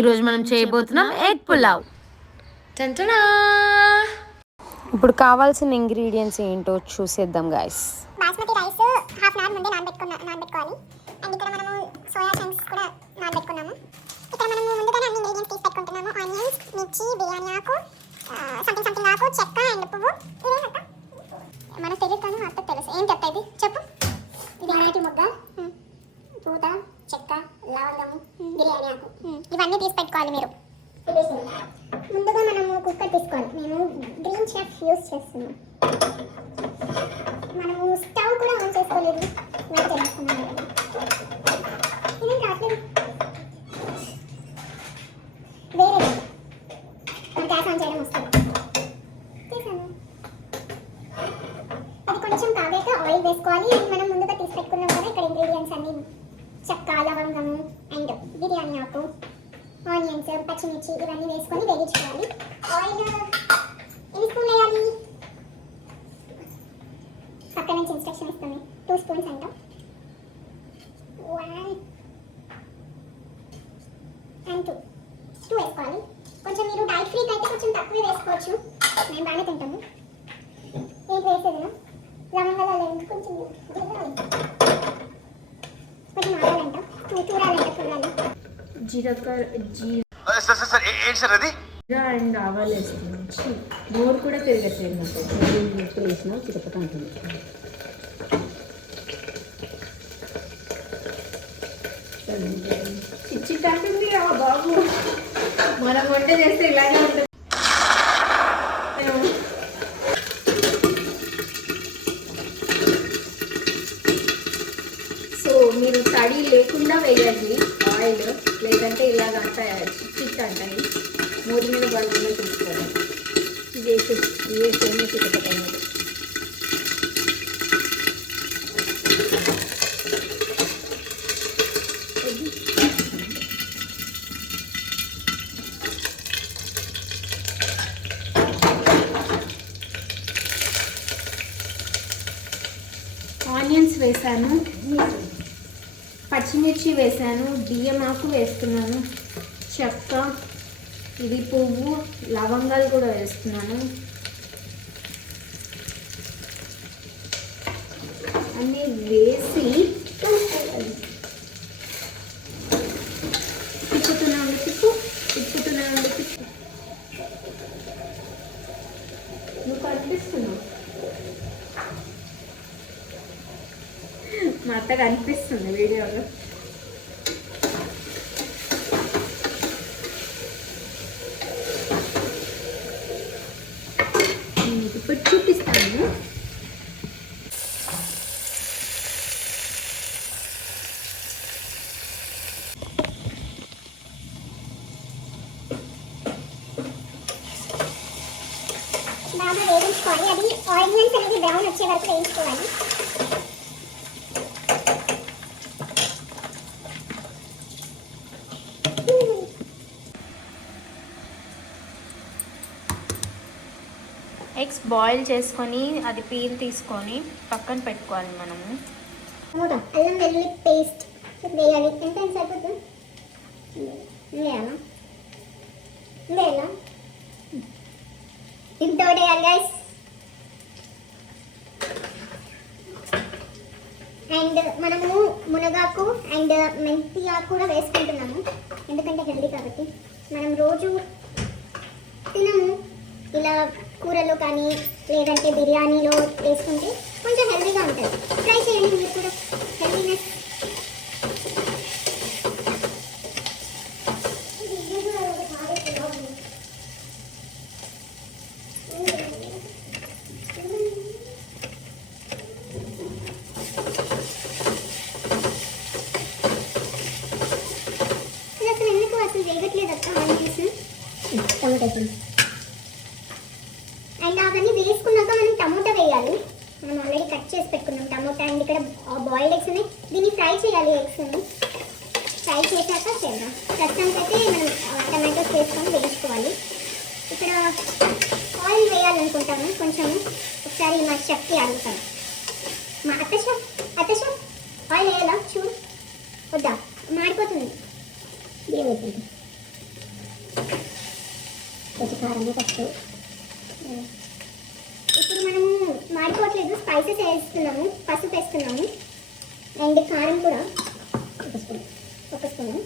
ఈరోజు మనం చేయబోతున్నాం ఎగ్ పులావ్. ఇప్పుడు కావాల్సిన ఇంగ్రీడియంట్స్ ఏంటో చూసేద్దాం guys. Basmati rice half an hour ముందే నానబెట్టుకోవాలి. అండ్ ఇక్కడ మనము సోయా చంక్స్ కూడా నానబెట్టుకున్నాము. ఇక్కడ మనము ముందుగానే అన్ని ఇంగ్రీడియంట్స్ తీసి పెట్టుకుంటున్నాము. ఆనియన్స్, మిర్చి, బిర్యానీ ఆకు, సంథింగ్ ఆకు, చెక్క అండ్ పువ్వు. ఇదేనక్క మన తెలియదు కానీ అత్త తెలుసు. ఏం చెప్తా ఇది చెప్పు. ఇది అరటి ముగ్గ, పూత, చెక్క, లవంగము, బిర్యానీ ఆకు, ఇవన్నీ తీసి పెట్టుకోవాలి మీరు. ముందుగా మనము కుక్కర్ తీసుకోవాలి. నేను గ్రీన్ షెఫ్ యూస్ చేస్తున్నాను. మనము స్టవ్ కూడా ఆన్ చేసుకోలేదు. నేను తెలుస్తున్నాను ఇదేం రాట్లేదు. వేరే మన గ్యాస్ ఆన్ చేయడం వస్తుంది. చేశాను. అది కొంచెం కాగాక ఆయిల్ వేసుకోవాలి. అండ్ మనం ముందుగా తీసి పెట్టుకున్నాం కదా ఇక్కడ ఇంగ్రీడియంట్స్ అన్ని చెక్క, లవంగము అండ్ బిర్యానీ ఆకు, ఆనియన్స్, పచ్చిమిర్చి ఇవన్నీ వేసుకొని వేగించుకోవాలి. ఆయిల్ ఎన్ని స్పూన్ వేయాలి? పక్కన నుంచి ఇన్స్ట్రక్షన్ ఇస్తుంది. 2 స్పూన్స్ అంటాం. 1 and 2 వేసుకోవాలి. కొంచెం మీరు డైట్ ఫ్రీకి అయితే కొంచెం తక్కువే వేసుకోవచ్చు. మేము బాగానే తింటాము. ఏంటి వేసేది లవంగాలు లేదు, కొంచెం కొంచెం ఆవాలంట, చూడాలంట జీలకర్ర అండ్ ఆవాలు వేస్తున్నాం. నోరు కూడా పెరగట్లేదు నాకు. వేసిన చిరపట ఉంటుంది. చిచ్చింటుంది బాబు. మనం వంట చేస్తే ఇలాగే ఉంటుంది. సో మీరు తడి లేకుండా వేయండి ఆయిల్, లేదంటే ఇలాగంతా చిట్ అంటాయి. మూడు మీద బలంగా తీసుకోవాలి. వేసేమో చిట్టపట్టండి. ఆనియన్స్ వేసాను, పచ్చిమిర్చి వేసాను, బియ్యం ఆకు వేస్తున్నాను, చెక్క, ఇది పువ్వు, లవంగాలు కూడా వేస్తున్నాను. అన్నీ వేసి తిప్పుతున్నాను. తిప్పుతున్నాను. నువ్వు కనిపిస్తున్నావు, మా అత్త కనిపిస్తుంది వీడియోలో. ఇప్పుడు చూపిస్తాను. బాగా వేయించుకోవాలి. అది ఆనియన్స్ అనేది బ్రౌన్ వచ్చే వరకు వేయించుకోవాలి. ఎగ్స్ బాయిల్ చేసుకొని అది పీల్ తీసుకొని పక్కన పెట్టుకోవాలి మనము. అల్లం వెల్లుల్లి పేస్ట్ వేయాలి. ఎంత సరిపోతుంది? వేయాలా? వేయాలా? ఇంత వేయాలి గైస్. అండ్ మనము మునగాకు అండ్ మెంతి ఆకు కూడా వేసుకుంటున్నాము. ఎందుకంటే హెల్దీ కాబట్టి. మనం రోజు తినము ఇలా కూరలో కానీ లేదంటే బిర్యానీలో వేసుకుంటే కొంచెం హెల్దీగా ఉంటుంది. ట్రై చేయండి మీరు కూడా. హెల్దీనెస్ అసలు ఎందుకు అసలు వేగట్లేదు అక్క ఆనియన్స్, టమాటో. అండ్ అవన్నీ వేసుకున్నాక మనం టమోటా వేయాలి. మనం ఆల్రెడీ కట్ చేసి పెట్టుకున్నాం టమోటా. అండ్ ఇక్కడ బాయిల్డ్ ఎగ్స్ ఉన్నాయి. దీన్ని ఫ్రై చేయాలి. ఎగ్స్ని ఫ్రై చేశాక చేద్దాం. ప్రస్తుతానికైతే మనం టమాటోస్ వేసుకొని వేయించుకోవాలి. ఇక్కడ ఆయిల్ వేయాలనుకుంటాను కొంచెం. ఒకసారి మా షెఫ్కి అడుగుతాను. మా అత్త షెఫ్ ఆయిల్ వేయాలా? చూడు వద్దా, మాడిపోతుంది. సరిపోవట్లేదు, స్పైసెస్ వేస్తున్నాము, పసుపు వేస్తున్నాము అండ్ కారం కూడా ఒక స్పూన్.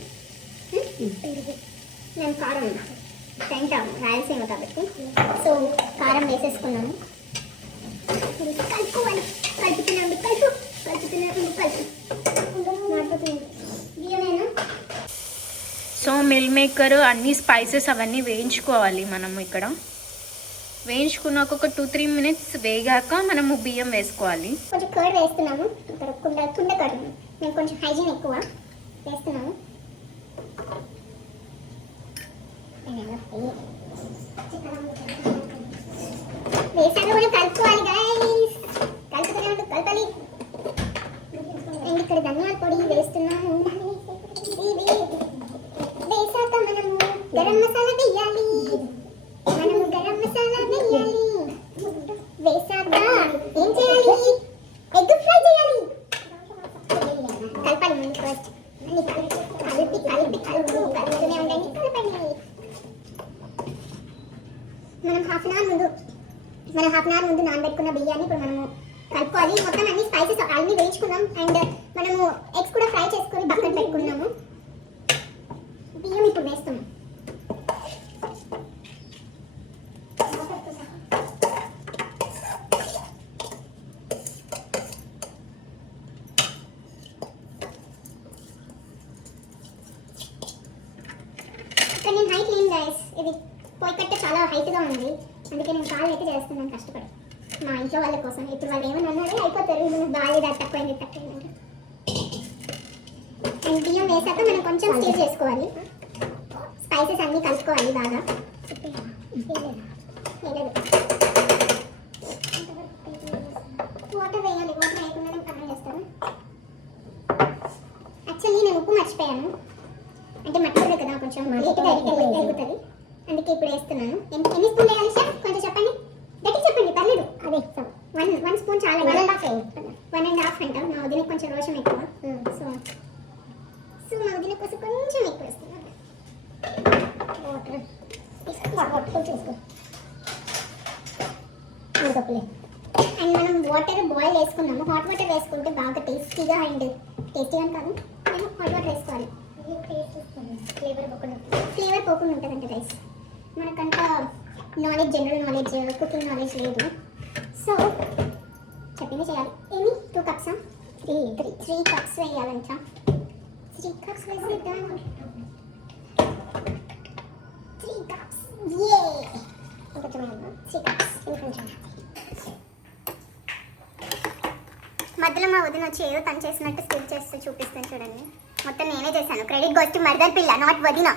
నేను కారం తింటాము రాయలసీమ కాబట్టి, సో కారం వేసేసుకున్నాము. కలుపుకోవాలి, కలుపుతున్నాము, బియ్యమేనా. సో మిల్ మేకర్ అన్ని స్పైసెస్ అవన్నీ వేయించుకోవాలి మనము. ఇక్కడ వేయించుకున్నాక ఒక 2-3 మినిట్స్ వేగాక మనము బియ్యం వేసుకోవాలి. కొంచెం కర్డ్ వేస్తున్నాము, ఇక్కడ కుండ కర్డ్. నేను కొంచెం హైజీన్ ఎక్కువ వేస్తున్నాము. వేసాక కూడా కలుపుకోవాలి గైస్, కలపాలి. అండ్ ఇక్కడ ధనియాల పొడి వేస్తున్నాము. వేసాక మనము గరం మసాలా వేయాలి. వేసాక ఏం చేయాలి? ఎగ్ ఫ్రై చేయాలి. కలపాలి ముందు ఫస్ట్. కలుపుతూనే ఉండండి, కలపండి. మనం హాఫ్ అన్ అవర్ ముందు నానబెట్టుకున్న బియ్యాన్ని ఇప్పుడు మనము కలుపుకోవాలి. మొత్తం అన్ని స్పైసెస్ అన్ని వేయించుకున్నాం అండ్ మనము ఎగ్స్ కూడా ఫ్రై చేసుకొని పక్కన పెట్టుకున్నాము. బియ్యం ఇప్పుడు వేస్తాము. ఇక్కడ నేను హైట్ లేను గైస్, ఇది పొయ్యి కట్ట చాలా హైట్గా ఉంది, అందుకే నేను కాళ్ళు అయితే చేస్తున్నాను కష్టపడి మా ఇంట్లో వాళ్ళ కోసం. ఇప్పుడు వాళ్ళు ఏమని అన్నారే అయిపోతారు, నువ్వు బాగాలేదు, అది తక్కువైంది తక్కువైంది. అండ్ బియ్యం వేసాక మనం కొంచెం స్టీర్ చేసుకోవాలి, స్పైసెస్ అన్నీ కలుపుకోవాలి బాగా. వాటర్ వేయాలి, వాటర్ వేయకుండా నేను కన్నం చేస్తాను. యాక్చువల్లీ నేను ఉప్పు మర్చిపోయాను, అంటే మట్టిదే కదా కొంచెం లేట్గా ఎగుతుంది, అందుకే ఇప్పుడు వేస్తున్నాను. ఎన్ని స్పూన్ వేయాలి సార్ కొంచెం చెప్పండి, గట్టి చెప్పండి పర్లేదు. అదే 1 స్పూన్ చాలా, 1.5 అంటాం. మా వదిన కొంచెం రోషం ఎక్కువ, సో మా వదిన కోసం కొంచెం ఎక్కువ వేస్తున్నాను. అండ్ మనం వాటర్ బాయిల్ వేసుకున్నాము. హాట్ వాటర్ వేసుకుంటే బాగా టేస్టీగా కాదు, నేను హాట్ వాటర్ వేసుకోవాలి. ఫ్లేవర్ పోకుండా ఉంటుందంట రైస్. మనకంత జనరల్ నాలెడ్జ్, కుకింగ్ నాలెడ్జ్ లేదు, సో చెప్పింది చేయాలి. ఏమి 2 కప్సా? 3 కప్స్ వేయాలంట. 3 కప్స్ వేసేద్దాం. 3 కప్స్ కొంచెం 3 కప్స్ ఇంకొంచెం. మధ్యలో మా వదిన వచ్చి ఏదో తను చేసినట్టు స్కిల్ చేస్తూ చూపిస్తాను చూడండి. మొత్తం నేనే చేశాను, క్రెడిట్ గోస్ టు మర్దర్ పిల్ల, నాట్ వదిన.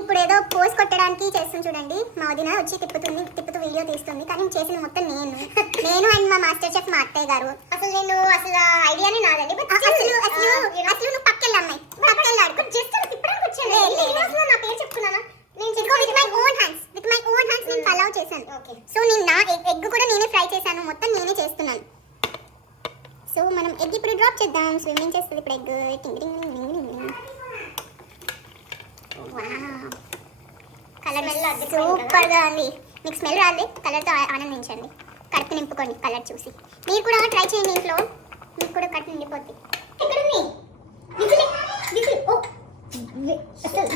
ఇప్పుడు ఏదో పోస్ట్ కొట్టడానికి చేస్తుంది చూడండి, మా వదిన వచ్చి తిప్పుతూ వీడియో తీస్తుంది, కానీ చేసిన మొత్తం నేను అండ్ మా మాస్టర్ చెఫ్ మా అత్తయ్య గారు. అసలు ఐడియానే నాదండి, అసలు నువ్వు పక్కెళ్ళి అమ్మాయి పక్కెళ్ళాడు జస్ట్ తిప్పడానికి వచ్చాను. నా పేరు చెప్తున్నానా? నేను విత్ మై ఓన్ హ్యాండ్స్ నేను పలావ్ చేశాను. సో నేను నా ఎగ్ కూడా నేనే ఫ్రై చేశాను, మొత్తం నేనే చేస్తున్నాను. సో మనం ఎగ్ ఇప్పుడు డ్రాప్ చేద్దాం. స్విమ్మింగ్ చేస్తుంది ఇప్పుడు ఎగ్. కలర్ సూపర్గా ఉంది. మీకు స్మెల్ రాదు, కలర్తో ఆనందించండి, కడుపు నింపుకోండి కలర్ చూసి. మీరు కూడా ట్రై చేయండి ఇంట్లో, మీకు కూడా కడుపు నిండిపోద్ది. ఎక్కడుంది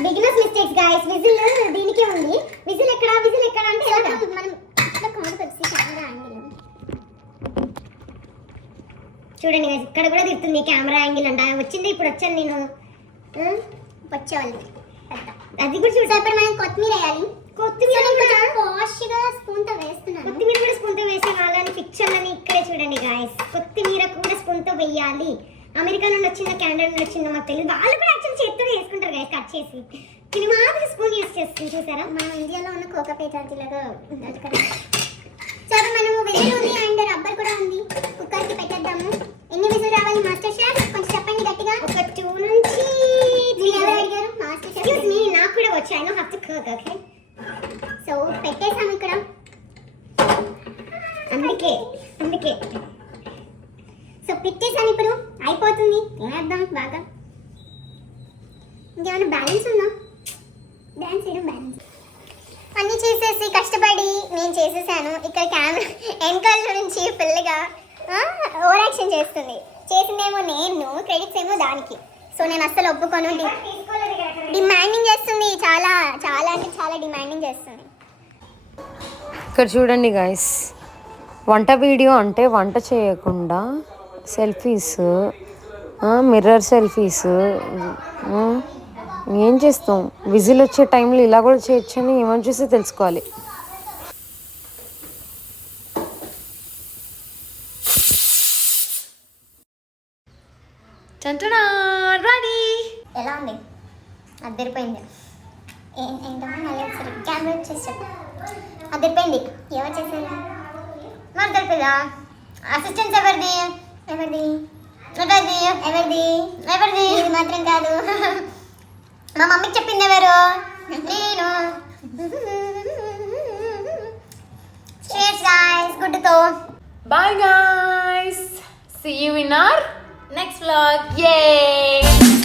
బిగినర్స్ మిస్టేక్స్ గైస్. విజిల్ దీనికే ఉంది. విజిల్ ఎక్కడ అంటే మనం ఇట్లా కౌంట్ వచ్చి కెమెరా యాంగిల్ చూడండి గైస్, ఇక్కడ కూడా తిరుగుతుంది కెమెరా యాంగిల్ అంట. వచ్చింది ఇప్పుడు వచ్చాను నేను, వచ్చేవాళ్ళు అది కూడా చూడండి. ఇప్పుడు మనం కొత్తిమీర వేయాలి. కొత్తిమీర కూడా పాష్గా స్పూన్తో వేస్తున్నాను. కొత్తిమీర కూడా స్పూన్తో వేసే వాళ్ళని పిక్చర్లని ఇక్కడే చూడండి గాయస్. కొత్తిమీర కూడా స్పూన్తో వేయాలి. అమెరికా నుండి వచ్చిందా, కెనడా నుండి వచ్చిందా మాకు తెలియదు, వాళ్ళు కూడా యాక్చువల్లీ చేతితో వేసుకుంటారు గాయస్, కట్ చేసి. దీని మాత్రం స్పూన్ యూస్ చేస్తుంది చూసారా. మనం ఇండియాలో ఉన్న కోకా లాగా ఉంటుంది కదా. సరే మనము విజిల్ ఉంది అండ్ రబ్బర్ కూడా ఉంది, కుక్కర్కి పెట్టేద్దాము. ఎన్ని విజిల్ రావాలి మాస్టర్ షెఫ్ కొంచెం చెప్పండి గట్టిగా. ఒక 2 నుంచి 3 ఎవరు అడిగారు మాస్టర్ షెఫ్? నాకు కూడా వచ్చి I know how to cook. Okay, so పెట్టేసాము ఇక్కడ. అందుకే సో పెట్టేసాను. ఇప్పుడు అయిపోతుంది, తినేద్దాం బాగా. ఇంకేమైనా బ్యాలెన్స్ ఉందా? డాన్స్ చేయడం బ్యాలెన్స్. అన్నీ చేసేసి కష్టపడి నేను చేసేసాను. ఇక్కడ కెమెరా వెనకాల నుంచి ఫుల్గా ఓవర్ యాక్షన్ చేస్తుంది. చేసిందేమో నేను, క్రెడిట్స్ ఏమో దానికి. సో నేను అస్సలు ఒప్పుకోను. డిమాండింగ్ చేస్తుంది, చాలా చాలా అంటే చాలా డిమాండింగ్ చేస్తుంది. ఇక్కడ చూడండి గైస్, వంట వీడియో అంటే వంట చేయకుండా సెల్ఫీస్, మిర్రర్ సెల్ఫీస్ ఏం చేస్తాం. విజిల్ వచ్చే టైంలో ఇలా కూడా చేయొచ్చని ఏమని చూస్తే తెలుసుకోవాలి. రెడీ. ఎలా ఉంది? అద్దరిపోయింది. ఏంటమ్మా మళ్ళీ ఒకసారి కెమెరా వచ్చేసి చెప్పు. అద్దరిపోయింది. ఎవరు చేశారు? మరి తెలిపదా? అసిస్టెంట్స్ ఎవరిది? ఎవరిది ఎవరిది ఎవరిది ఎవరిది? ఇది మాత్రం కాదు. మా మమ్మీకి చెప్పింది ఎవరు? నేను. Cheers guys, గుడ్డుతో. Bye guys. See you in our next vlog. Yay!